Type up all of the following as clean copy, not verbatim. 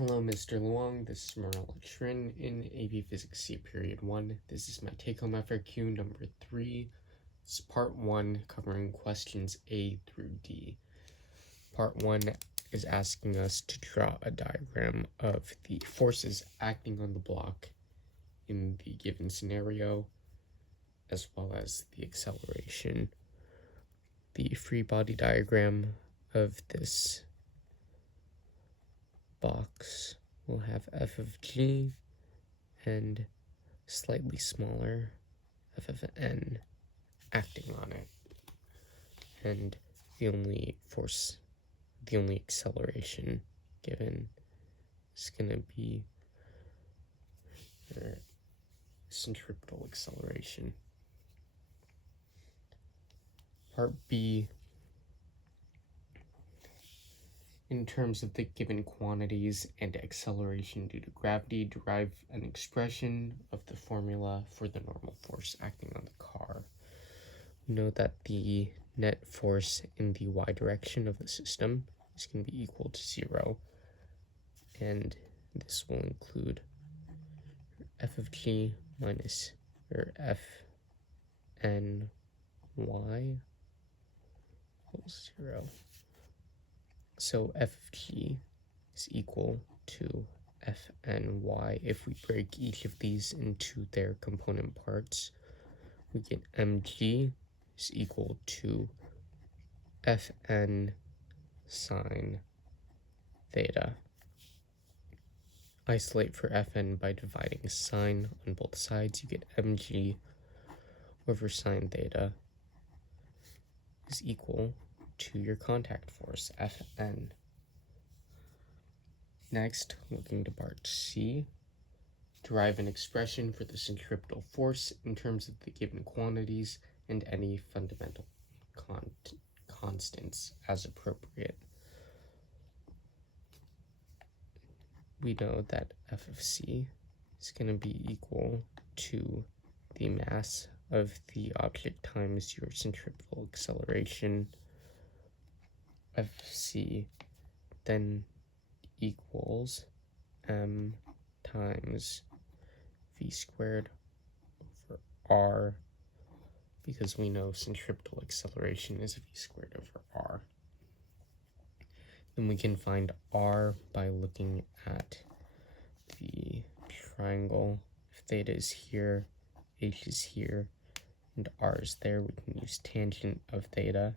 Hello, Mr. Luong. This is Morella Trin in AP Physics C Period 1. This is my take-home FRQ number 3. It's Part 1, covering questions A through D. Part 1 is asking us to draw a diagram of the forces acting on the block in the given scenario, as well as the acceleration. The free body diagram of this box will have f of g and slightly smaller f of n acting on it. And the only acceleration given is going to be centripetal acceleration. Part B, in terms of the given quantities and acceleration due to gravity, derive an expression of the formula for the normal force acting on the car. We know that the net force in the y direction of the system is going to be equal to 0, and this will include f of g minus f n y equals 0. So f of g is equal to f n y. If we break each of these into their component parts, we get mg is equal to fn sine theta. Isolate for fn by dividing sine on both sides. You get mg over sine theta is equal to your contact force, Fn. Next, looking to part C, derive an expression for the centripetal force in terms of the given quantities and any fundamental constants as appropriate. We know that f of c is going to be equal to the mass of the object times your centripetal acceleration. F of c then equals m times v squared over r, because we know centripetal acceleration is v squared over r. Then we can find r by looking at the triangle. If theta is here, h is here, and r is there, we can use tangent of theta,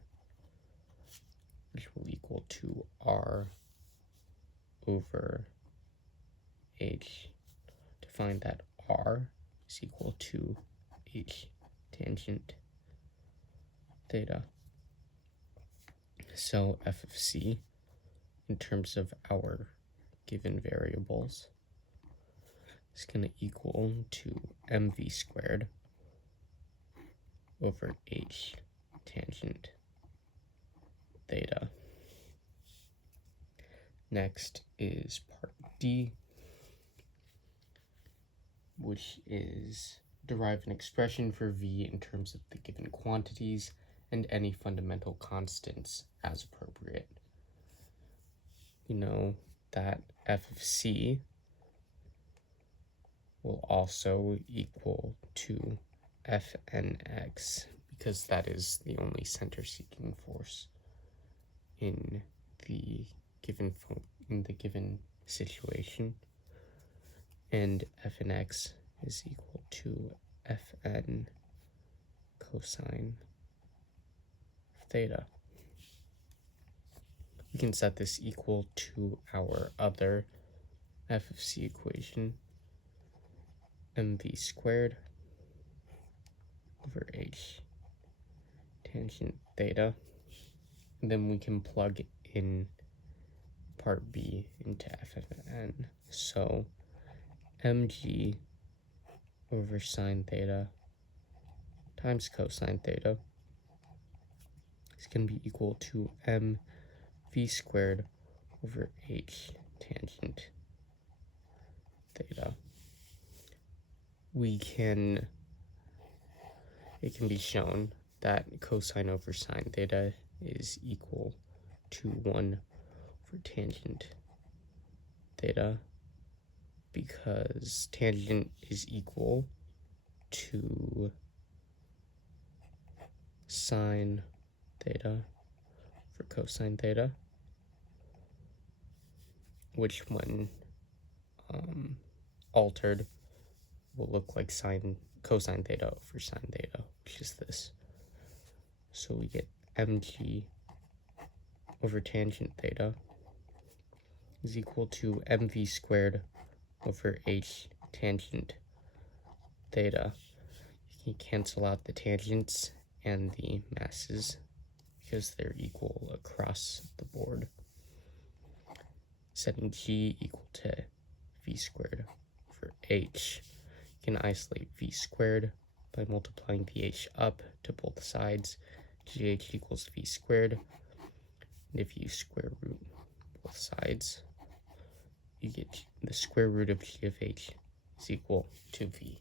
which will equal to r over h, to find that r is equal to h tangent theta. So f of c, in terms of our given variables, is going to equal to mv squared over h tangent theta. Next is part D, which is derive an expression for v in terms of the given quantities and any fundamental constants as appropriate. We know that f of c will also equal to fnx, because that is the only center-seeking force in the given situation, and fnx is equal to fn cosine theta. We can set this equal to our other f of c equation, mv squared over h tangent theta, and then we can plug in part b into f of n. So mg over sine theta times cosine theta is going to be equal to mv squared over h tangent theta. It can be shown that cosine over sine theta is equal to 1 over tangent theta because tangent is equal to sine theta for cosine theta, which when altered will look like cosine theta over sine theta, which is this. So we get mg over tangent theta is equal to mv squared over h tangent theta. You can cancel out the tangents and the masses because they're equal across the board. Setting g equal to v squared for h, you can isolate v squared by multiplying the h up to both sides. Gh equals v squared, and if you square root both sides, you get the square root of g of h is equal to v.